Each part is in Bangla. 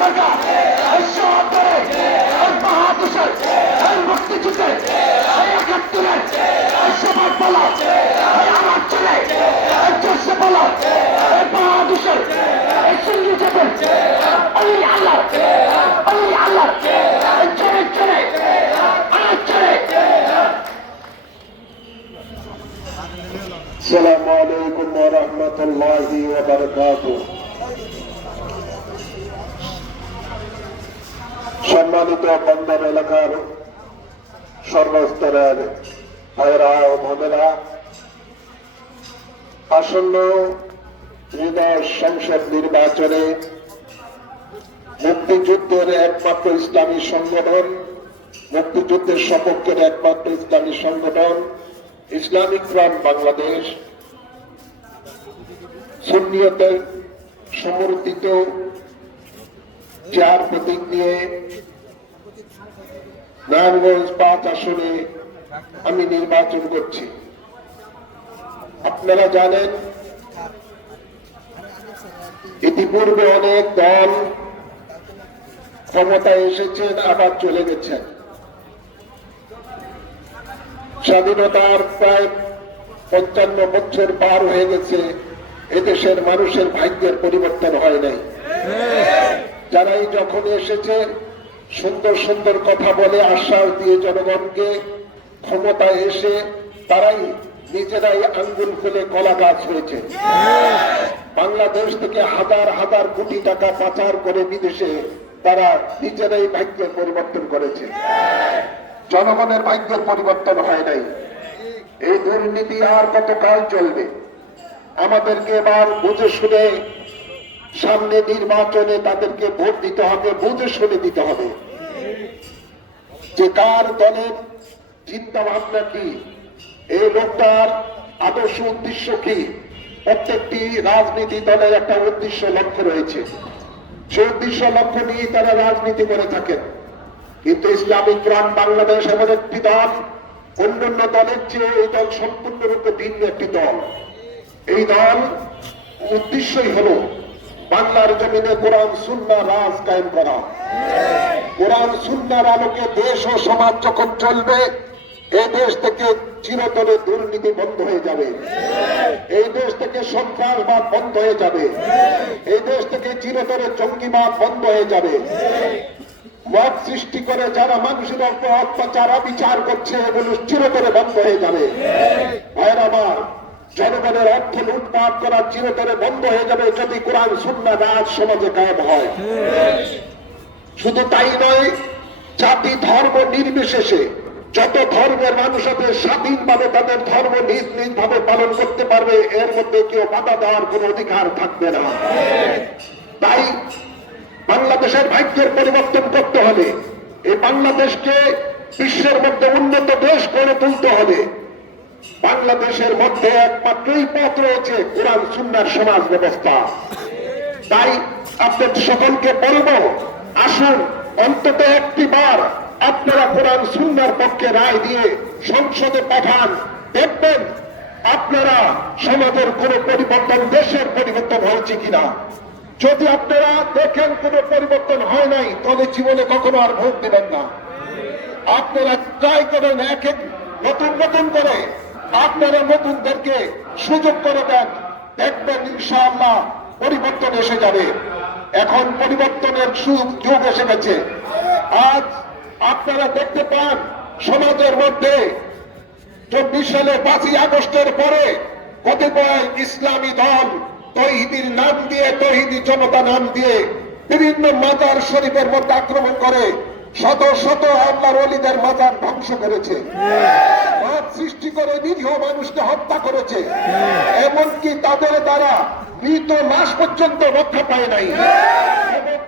মার্কা, এই সত্তরে, এই বাহাদুরের, এই মুক্তিযুদ্ধের, এই ৭১-এর, এই সবার বলা, এই আমার ছেলে, এই জোরসে বলা, এই বাহাদুরের, এই সিঙ্গি চেপের, ওই আল্লাহ, এই ছেলে ছেলে, আমার ছেলে। আসসালামু আলাইকুম ওয়া রাহমাতুল্লাহি ওয়া বারাকাতুহু। সম্মানিত বন্দর এলাকার সর্বস্তরের ভাইরা ও বোনেরা, আসন্ন ত্রয়োদশ সংসদ নির্বাচনে মুক্তিযুদ্ধের একমাত্র ইসলামী সংগঠন, মুক্তিযুদ্ধের সপক্ষের একমাত্র ইসলামী সংগঠন ইসলামিক ফ্রন্ট বাংলাদেশ সুন্নিয়তের সমর্থিত চার প্রতীক নিয়ে নারায়ণগঞ্জ ৫ আসনে আমি নির্বাচন করছি। আপনারা জানেন ইতিপূর্বে অনেক দল ক্ষমতায় এসেছেন, আবার চলে গেছেন। স্বাধীনতার প্রায় ৫৫ বছর পার হয়ে গেছে, এদেশের মানুষের ভাগ্যের পরিবর্তন হয় নাই। যারাই যখন এসেছে সুন্দর সুন্দর কথা বলে আশ্বাস দিয়ে জনগণকে, ক্ষমতায় এসে তারাই নিজেরাই আঙ্গুল ফেলে কলা গাছ হয়েছে। বাংলাদেশ থেকে হাজার হাজার কোটি টাকা পাচার করে বিদেশে তারা নিজেরাই ভাগ্যের পরিবর্তন করেছে, জনগণের ভাগ্যের পরিবর্তন হয় নাই। এই দুর্নীতি আর কতকাল চলবে? আমাদেরকে এবার বুঝে শুনে সামনে নির্বাচনে তাদেরকে ভোট দিতে হবে, বুঝে শুনে দিতে হবে যে কার দলের চিন্তা ভাবনা কি, এই লোকটার আদর্শ উদ্দেশ্য কি। প্রত্যেকটি রাজনীতি দলের একটা উদ্দেশ্য লক্ষ্য রয়েছে, সেই উদ্দেশ্য লক্ষ্য নিয়ে তারা রাজনীতি করে থাকেন। কিন্তু ইসলামিক ফ্রন্ট বাংলাদেশ এমন একটি দল, অন্যান্য দলের চেয়ে এই দল সম্পূর্ণরূপে ভিন্ন একটি দল। এই দল উদ্দেশ্যই হলো বাংলার জমিনে কোরআন সুন্নাহ রাজ কায়েম করা। কোরআন সুন্নাহর আলোকে দেশ ও সমাজ যখন চলবে, এই দেশ থেকে চিরতরে দুর্নীতি বন্ধ হয়ে যাবে, এই দেশ থেকে সন্ত্রাসবাদ বন্ধ হয়ে যাবে, এই দেশ থেকে চিরতরে জঙ্গিবাদ বন্ধ হয়ে যাবে। মত সৃষ্টি করে যারা মানুষের উপর অত্যাচার বিচার করছে, এগুলো চিরতরে বন্ধ হয়ে যাবে। ভাইয়ের আমার, জনগণের অর্থ লুটপাট করা চিরতরে বন্ধ হয়ে যাবে যদি কোরআন সুন্নাহ রাজ সমাজে কায়েম হয়। শুধু তাই নয়, জাতি ধর্ম নির্বিশেষে যত ধর্মের মানুষ আছে স্বাধীনভাবে তাদের ধর্ম নিজ নিজ ভাবে পালন করতে পারবে, এর মধ্যে কেউ বাধা দেওয়ার কোন অধিকার থাকবে না। তাই বাংলাদেশের ভাগ্যের পরিবর্তন করতে হবে, এই বাংলাদেশকে বিশ্বের মধ্যে উন্নত দেশ করে তুলতে হবে। বাংলাদেশের মধ্যে একমাত্রই পথ রয়েছে কোরআন সুন্নাহর সমাজ ব্যবস্থা। তাই আপনাদের সকলকে বলবো, আসুন অন্তত একটি বার আপনারা কোরআন সুন্নাহর পক্ষে রায় দিয়ে সংসদে পাঠান, দেখবেন আপনারা সমাজের কোন পরিবর্তন, দেশের পরিবর্তন হয়েছে কিনা। যদি আপনারা দেখেন কোন পরিবর্তন হয় নাই, তাহলে জীবনে কখনো আর ভোট দেবেন না। আপনারা ট্রাই করেন, এক এক নতুন নতুন করে আপনারা নতুনদেরকে সুযোগ করে দেন, দেখবেন ইনশাআল্লাহ পরিবর্তন এসে যাবে। এখন পরিবর্তনের যুগ এসে গেছে। আজ আপনারা দেখতে পান সমাজের মধ্যে 24 সালে 5ই আগস্টের পরে কতিপয় ইসলামী দল তৌহিদের নাম দিয়ে, তৌহিদি জনতা নাম দিয়ে বিভিন্ন মাজার শরীফের মধ্যে আক্রমণ করে শত শত আল্লাহর ওলিদের মাজার ধ্বংস করেছে, সৃষ্টি করে নিরীহ মানুষকে হত্যা করেছে। এমনকি তাদের দ্বারা মৃত লাশ পর্যন্ত রক্ষা পায় নাই,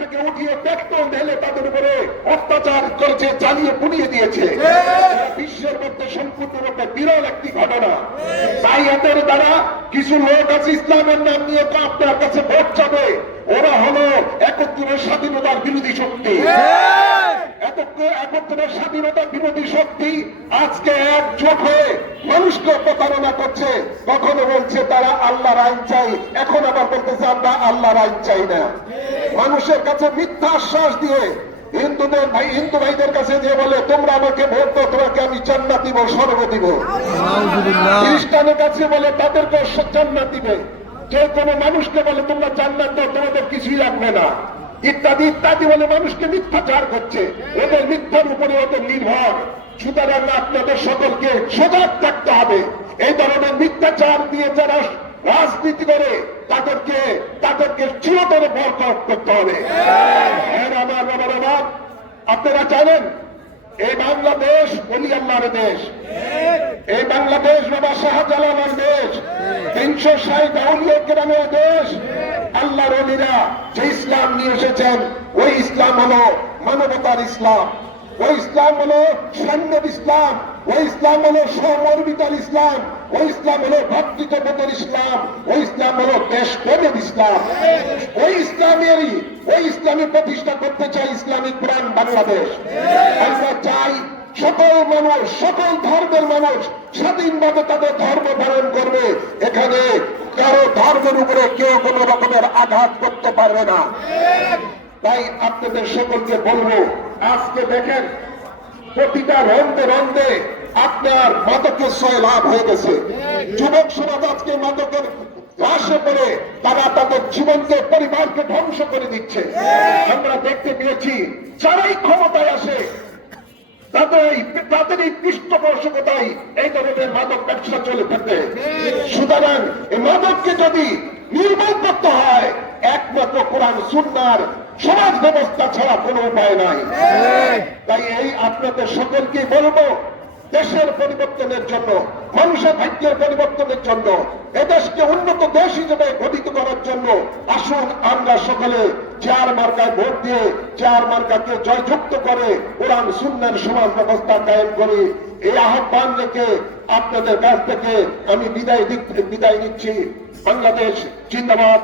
থেকে উঠিয়ে পেট্রোল ঢেলে তাদের উপরে অত্যাচার করেছে, জ্বালিয়ে পুড়িয়ে দিয়েছে। বিশ্বের মধ্যে সম্পূর্ণরূপে বিরল একটি ঘটনা। তাই এদের দ্বারা কিছু লোক আছে ইসলামের নাম নিয়ে তো আপনার কাছে ভোট যাবে, ওরা হলো 71 স্বাধীনতার বিরোধী শক্তি। একত্রের স্বাধীনতা বিরোধী শক্তি আজকে একজোট হয়ে মানুষকে প্রতারণা করছে। কখনো বলছে তারা আল্লাহর আইন চাই, এখন আবার বলতেছে আমরা আল্লাহর আইন চাই না। মানুষের কাছে মিথ্যা আশ্বাস দিয়ে হিন্দু ভাইদের কাছে যে বলে তোমরা আমাকে ভোট দাও, তোমাকে আমি জান্নাত দিব, স্বর্গ দিব। খ্রিস্টানের কাছে বলে তাদেরকে জান্নাত দিবে। যে কোনো মানুষকে বলে তোমরা জান্নাত দাও, তোমাদের কিছুই লাগবে না, ইত্যাদি ইত্যাদি বলে মানুষকে মিথ্যাচার করছে। ওদের মিথ্যার উপরে ওদের নির্ভর। সুতরাং আপনাদের সকলকে সজাগ থাকতে হবে। এই ধরনের মিথ্যাচার দিয়ে যারা রাজনীতি করে তাদেরকে চিরতরে বরকত করতে হবে। আমার বাবা, আপনারা জানেন এই বাংলাদেশ ওলি আল্লাহর দেশ। এই বাংলাদেশ বাবা শাহজালালের দেশ, 360 আউলিয়া কেরামের দেশ। আল্লাহর ওলিরা যে ইসলাম নিয়ে এসেছেন ওই ইসলাম হলো মানবতার ইসলাম, ওই ইসলাম হলো সাম্যের ইসলাম, ওই ইসলাম হলো সমর্মিতার ইসলাম, ওই ইসলাম হলো ভ্রাতৃত্ববোধের ইসলাম, ওই ইসলাম হলো দেশপ্রেমের ইসলাম। ওই ইসলামী প্রতিষ্ঠা করতে চাই ইসলামিক প্রাণ বাংলাদেশ। আমরা চাই সকল মানুষ, সকল ধর্মের মানুষ স্বাধীনভাবে তাদের ধর্ম পালন করবে। এখানে কারো ধর্মের উপরে কেউ কোন রকমের আঘাত করতে পারবে না। তাই আপনাদের সকলকে বলবো, আজকে দেখেন প্রতিটা রন্ধে রন্ধে আপনার মাদকের লাভ হয়ে গেছে। যুবক সমাজ আজকে মাদকের গ্রাসে পড়ে তারা তাদের জীবনকে, পরিবারকে ধ্বংস করে দিচ্ছে। আমরা দেখতে পেয়েছি যারাই ক্ষমতায় আসে তাদের এই পৃষ্ঠপোষকতায় এই ধরনের মাদক ব্যবসা চলে থাকে। সুতরাং এই মাদককে যদি নির্মূল করতে হয় একমাত্র কোরআন সুন্নাহর সমাজ ব্যবস্থা ছাড়া কোনো উপায় নাই। তাই এই আপনাদের সকলকে বলবো, দেশের পরিবর্তনের জন্য, মানুষের ভাগ্যের পরিবর্তনের জন্য, এদেশকে উন্নত দেশ হিসেবে গঠিত করার জন্য আসুন আমরা সকলে চেয়ার মার্কায় ভোট দিয়ে চেয়ার মার্কাকে জয়যুক্ত করে কোরআন সুন্নাহর সমাজ ব্যবস্থা কায়েম করি। এই আহ্বান রেখে আপনাদের কাছ থেকে আমি বিদায় নিচ্ছি। বাংলাদেশ জিন্দাবাদ,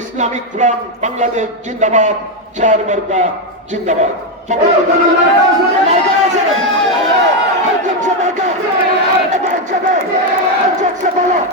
ইসলামিক ফ্রন্ট বাংলাদেশ জিন্দাবাদ, চেয়ার মার্কা জিন্দাবাদ। বলো